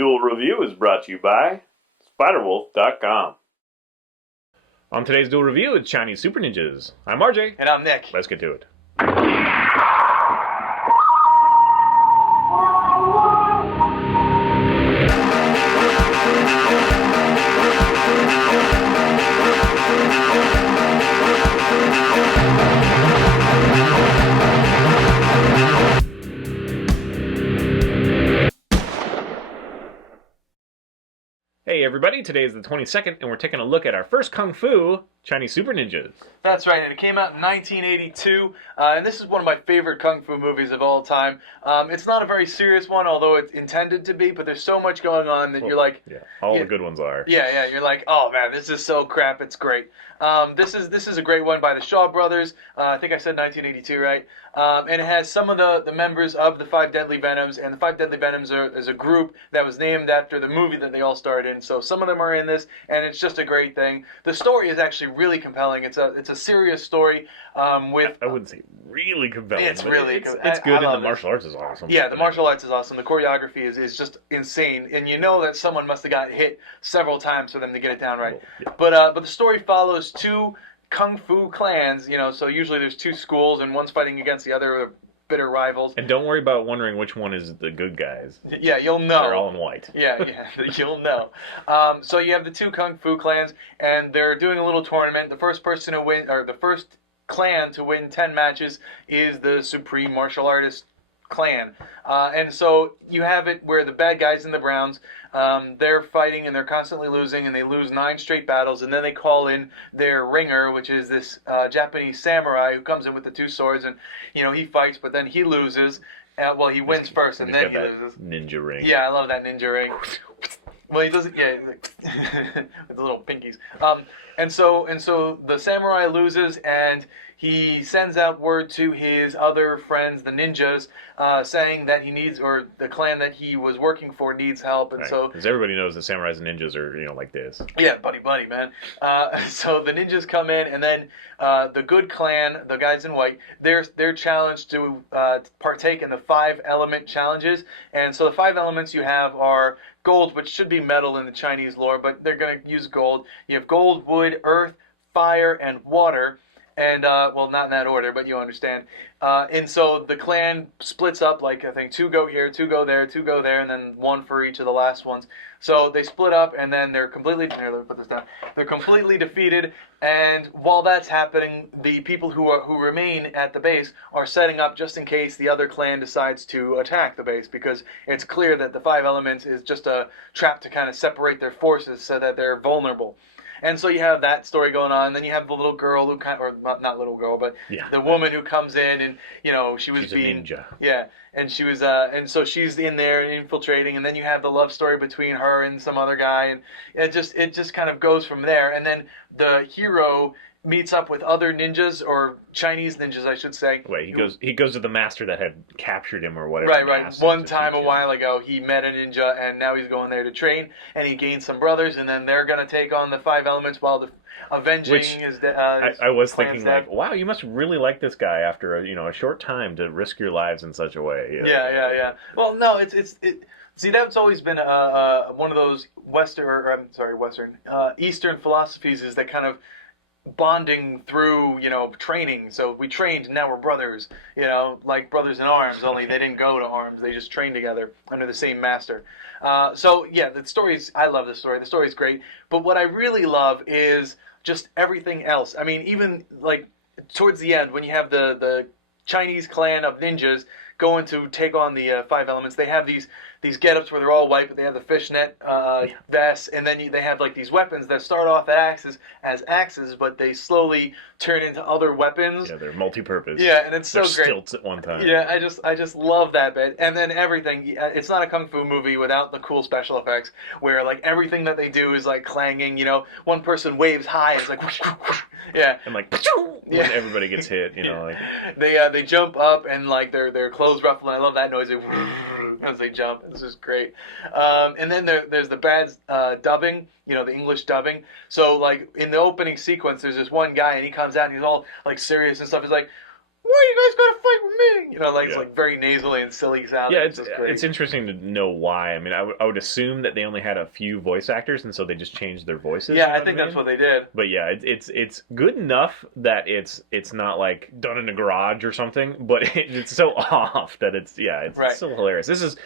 Duel Review is brought to you by SpiderWolf.com. On today's Duel Review, it's Chinese Super Ninjas. I'm RJ. And I'm Nick. Let's get to it. Hey everybody, today is the 22nd, and we're taking a look at our first Kung Fu Chinese Super Ninjas. That's right, and it came out in 1982, and this is one of my favorite Kung Fu movies of all time. It's not a very serious one, although it's intended to be, but there's so much going on that you're like... Yeah, all the good ones are. Yeah, you're like, oh man, this is so crap, it's great. This is a great one by the Shaw Brothers. I think I said 1982, right? And it has some of the members of the Five Deadly Venoms, and the Five Deadly Venoms is a group that was named after the movie that they all starred in. So some of them are in this, and it's just a great thing. The story is actually really compelling. It's a serious story with... I wouldn't say really compelling. It's really... It's good, and the martial arts is awesome. Yeah, the martial arts is awesome. The choreography is just insane, and you know that someone must have got hit several times for them to get it down right. Well, yeah. But the story follows two Kung Fu clans, so usually there's two schools, and one's fighting against the other, bitter rivals. And don't worry about wondering which one is the good guys. Yeah, you'll know. They're all in white. Yeah, you'll know. So you have the two Kung Fu clans, and they're doing a little tournament. The first person to win, or the first clan to win 10 matches is the Supreme Martial Artist clan. And so you have it where the bad guys in the Browns, they're fighting and they're constantly losing, and they lose 9 straight battles, and then they call in their ringer, which is this Japanese samurai who comes in with the 2 swords, and he fights, but then he loses. Well, he wins first, and then he loses. Ninja ring. Yeah, I love that ninja ring. Well, he doesn't. Yeah, with the little pinkies. And so the samurai loses, and he sends out word to his other friends, the ninjas, saying that he needs, or the clan that he was working for needs help. And so, because everybody knows the samurais and ninjas are like this. Yeah, buddy, man. So the ninjas come in, and then the good clan, the guys in white, they're challenged to partake in the 5 element challenges. And so the 5 elements you have are gold, which should be metal in the Chinese lore, but they're going to use gold. You have gold, wood, earth, fire, and water. And, well, not in that order, but you understand. And so the clan splits up, like, I think 2 go here, 2 go there, 2 go there, and then 1 for each of the last ones. So they split up, and then they're completely... Here, let me put this down. They're completely defeated, and while that's happening, the people who remain at the base are setting up just in case the other clan decides to attack the base, because it's clear that the 5 elements is just a trap to kind of separate their forces so that they're vulnerable. And so you have that story going on. And then you have the little girl who or not little girl, but the woman who comes in, and she's a ninja. Yeah, and she was and so she's in there infiltrating. And then you have the love story between her and some other guy, and it just kind of goes from there. And then the hero meets up with other ninjas, or Chinese ninjas, I should say. Wait, he goes to the master that had captured him or whatever. Right. One time a while ago, he met a ninja, and now he's going there to train, and he gains some brothers, and then they're going to take on the 5 elements while avenging his I was thinking, death. like, wow, you must really like this guy after a short time to risk your lives in such a way. Yeah. Well, no, it's see, that's always been one of those Eastern philosophies, is that kind of bonding through training. So we trained, and now we're brothers, like brothers in arms, only they didn't go to arms, they just trained together under the same master. So yeah, I love the story. The story's great, but what I really love is just everything else. I mean, even like towards the end, when you have the Chinese clan of ninjas going to take on the 5 elements, they have these get-ups where they're all white, but they have the fishnet vests, and then they have like these weapons that start off as axes, but they slowly turn into other weapons. Yeah, they're multi-purpose. Yeah, and it's so great. Stilts at one time. Yeah, I just love that bit. And then everything. It's not a kung fu movie without the cool special effects, where like everything that they do is like clanging. One person waves high, and it's like whoosh, whoosh. Yeah, and like when everybody gets hit. Like they jump up, and like their clothes ruffle, and I love that noise as they jump. This is great. And then there's the bad dubbing, the English dubbing. So like in the opening sequence, there's this one guy, and he comes out, and he's all like serious and stuff. He's like, why are you guys going to fight with me? You know, like, Yeah. it's like very nasally and silly sounding. Yeah, It's just great. it's interesting to know why. I mean, I would assume that they only had a few voice actors, and so they just changed their voices. Yeah, you know I think what that's what they did. But yeah, it's good enough that it's not like done in a garage or something, but it's so off that it's Right. still hilarious. This is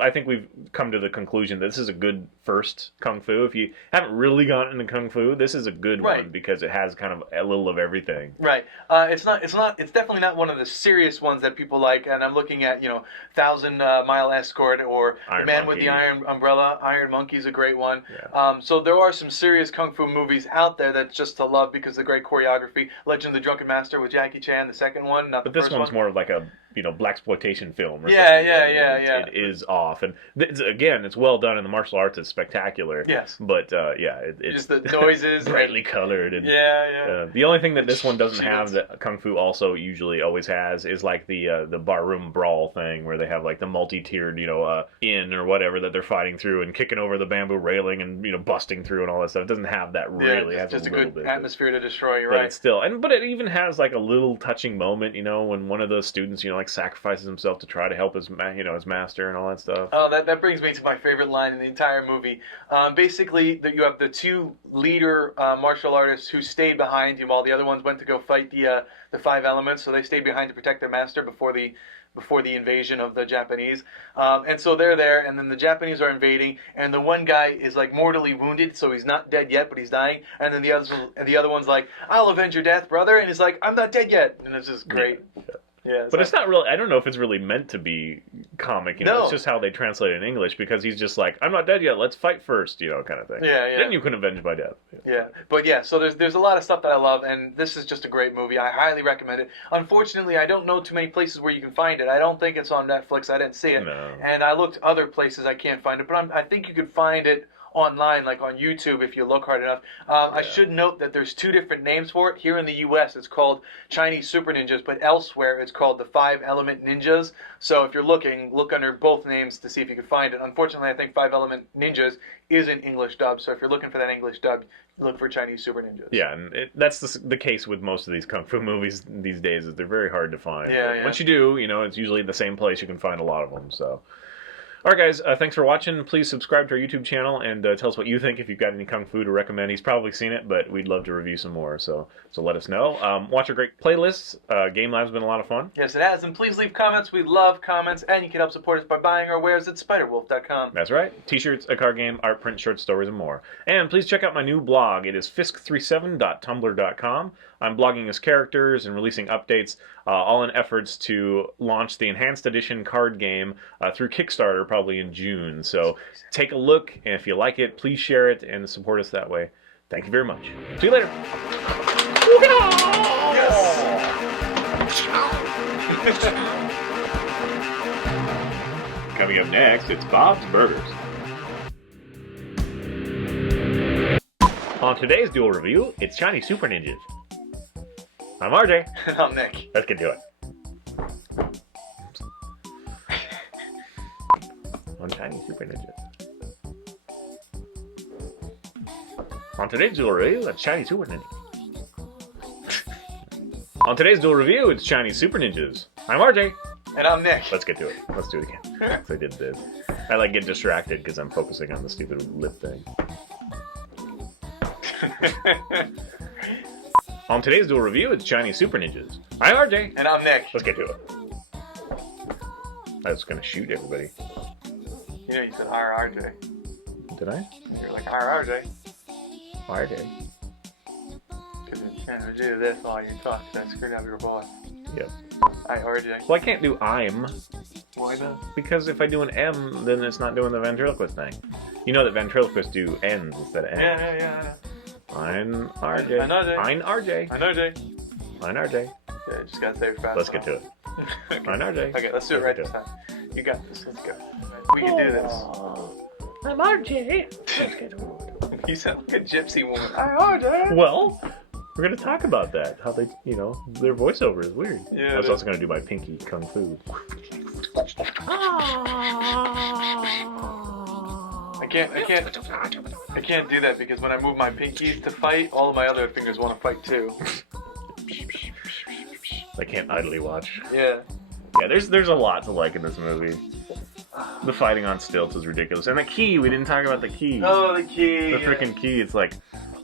I think we've come to the conclusion that this is a good first kung fu. If you haven't really gotten into kung fu, this is a good Right. one because it has kind of a little of everything. Right. It's definitely not one of the serious ones that people like. And I'm looking at, 1,000 Mile Escort or Iron The Man with Monkey. the Iron Umbrella. Iron Monkey's a great one. Yeah. So there are some serious kung fu movies out there that's just to love because of the great choreography. Legend of the Drunken Master with Jackie Chan, the second one, not But the this first one's one. more of like a blaxploitation film. Or Yeah, something. yeah, I mean, yeah. It is off, and again, it's well done, and the martial arts is spectacular. Yes. But it's Just the noises. brightly colored. And, Yeah. the only thing that this one doesn't Shields. have that Kung Fu also usually always has is like the barroom brawl thing where they have like the multi-tiered inn or whatever that they're fighting through and kicking over the bamboo railing and busting through and all that stuff. It doesn't have that really. It has just a little good bit, atmosphere to destroy. You're but right. it's still but it even has like a little touching moment when one of those students like sacrifices himself to try to help his his master and all that stuff. Oh, that brings me to my favorite line in the entire movie. Basically, you have the two leader martial artists who stayed behind him while the other ones went to go fight the five elements. So they stayed behind to protect their master before the invasion of the Japanese. And so they're there, and then the Japanese are invading, and the one guy is like mortally wounded, so he's not dead yet, but he's dying. And then the other one's like, "I'll avenge your death, brother," and he's like, "I'm not dead yet," and it's just great. Yeah, But it's not really. I don't know if it's really meant to be comic. No. It's just how they translate it in English because he's just like, "I'm not dead yet. Let's fight first," kind of thing. Yeah. Then you can avenge my death. Yeah, but yeah, so there's a lot of stuff that I love, and this is just a great movie. I highly recommend it. Unfortunately, I don't know too many places where you can find it. I don't think it's on Netflix. I didn't see it, No. and I looked other places. I can't find it, but I think you can find it online, like on YouTube, if you look hard enough. I should note that there's two different names for it. Here in the U.S., it's called Chinese Super Ninjas, but elsewhere, it's called the Five Element Ninjas. So if you're looking, look under both names to see if you can find it. Unfortunately, I think Five Element Ninjas is an English dub, so if you're looking for that English dub, look for Chinese Super Ninjas. Yeah, and that's the case with most of these kung fu movies these days. Is they're very hard to find. Yeah, But yeah. once you do, it's usually the same place you can find a lot of them. So. All right, guys, thanks for watching. Please subscribe to our YouTube channel and tell us what you think if you've got any kung fu to recommend. He's probably seen it, but we'd love to review some more, so let us know. Watch our great playlists. Game Lab's been a lot of fun. Yes, it has, and please leave comments. We love comments, and you can help support us by buying our wares at spiderwolf.com. That's right. T-shirts, a card game, art print, short stories, and more. And please check out my new blog. It is fisk37.tumblr.com. I'm blogging as characters and releasing updates, all in efforts to launch the Enhanced Edition card game through Kickstarter probably in June. So take a look, and if you like it, please share it and support us that way. Thank you very much. See you later. Coming up next, it's Bob's Burgers. On today's Duel review, it's Chinese Super Ninjas. I'm RJ. I'm Nick. Let's get to it. On Chinese Super Ninjas. On today's Duel review, it's Chinese Super Ninjas. On today's Duel review, it's Chinese Super Ninjas. I'm RJ. And I'm Nick. Let's get to it. Let's do it again. So I did this. I get distracted because I'm focusing on the stupid lip thing. On today's Duel review, it's Chinese Super Ninjas. I'm RJ. And I'm Nick. Let's get to it. I was gonna shoot everybody. You know you said RJ. Did I? You're like RJ. RJ. Because you can't do this while you talk. That screwed up your voice. Yep. RJ. Well, I can't do I'm. Why not? Because if I do an M, then it's not doing the ventriloquist thing. You know that ventriloquists do N's instead of M's. Yeah. I'm RJ. I'm RJ. I'm RJ. I know, Jay. I'm RJ. Yeah, just gotta say it fast. Let's get to it. Okay. I'm RJ. Okay, let's do it right this time. You got this. Let's go. We can do this. I'm RJ. Let's get to it. You sound like a gypsy woman. RJ. Well, we're gonna talk about that. How they, their voiceover is weird. Yeah, I was it also gonna do my pinky kung fu. I can't do that because when I move my pinkies to fight, all of my other fingers want to fight too. I can't idly watch. Yeah. Yeah, there's a lot to like in this movie. The fighting on stilts is ridiculous. And the key, we didn't talk about the key. Oh, the key. The freaking key, it's like,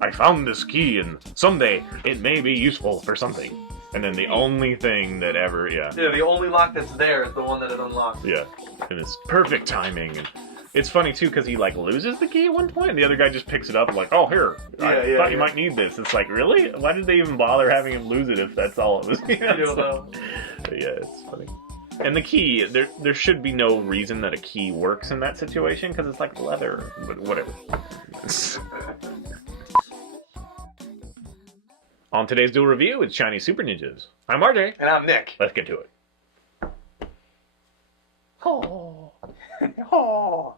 I found this key and someday it may be useful for something. And then the only thing that ever, Yeah, the only lock that's there is the one that it unlocks. Yeah, and it's perfect timing. And it's funny too because he like loses the key at one point, and the other guy just picks it up like, "Oh, here, I thought you might need this." It's like, really? Why did they even bother having him lose it if that's all it was? I don't know. But yeah, it's funny. And the key, there should be no reason that a key works in that situation because it's like leather, but whatever. On today's Duel review, it's Chinese Super Ninjas. I'm RJ. And I'm Nick. Let's get to it. Oh. Oh.